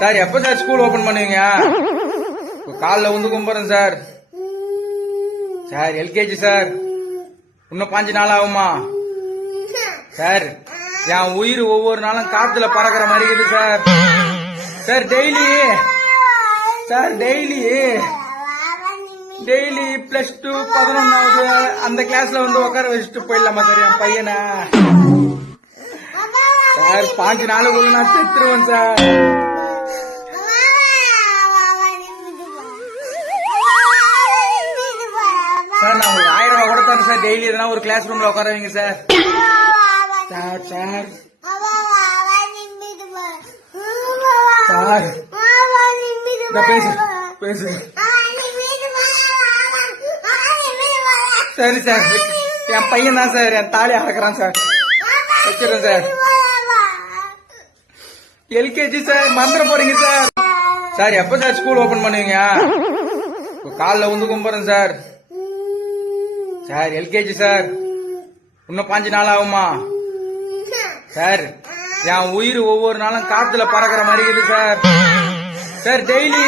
Sir எப்ப sir school open பண்ணுவீங்க? காலைல வந்து கும்பிடுறேன் சார். Sir LKG sir. இன்னும் 5 நாள் ஆகுமா சார்? என் உயிர் ஒவ்வொரு நாளும் காத்துல பறக்கிற மாதிரி இருக்குது சார். சார் டெய்லி +2 11வது அந்த கிளாஸ்ல வந்து உட்கார வச்சுட்டு போயிடலாமா சார் என் பையனை? சார் 5 நாளுக்குள்ள நான் செத்துருவேன் சார். சார் நான் உங்களுக்கு 1000 ரூபாய் கூட தரேன் சார். டெய்லி எதனா ஒரு கிளாஸ் ரூம்ல உட்கார வைங்க சார். சார் சார் சார் பேசு சரி சார். என் பையன் தான் சார் என் தாலி அறக்குறான் சார். வச்சிடறேன் சார். LKG sir. மறந்துட போறீங்க சார். சார் எப்ப சார் ஸ்கூல் ஓபன் பண்ணுவீங்க? காலைல வந்து கும்பிடுறேன் சார். Sir LKG sir. இன்னும் 5 நாள் ஆகுமா சார்? என் உயிர் ஒவ்வொரு நாளும் காத்துல பறக்கிற மாதிரி இருக்குது சார். Sir daily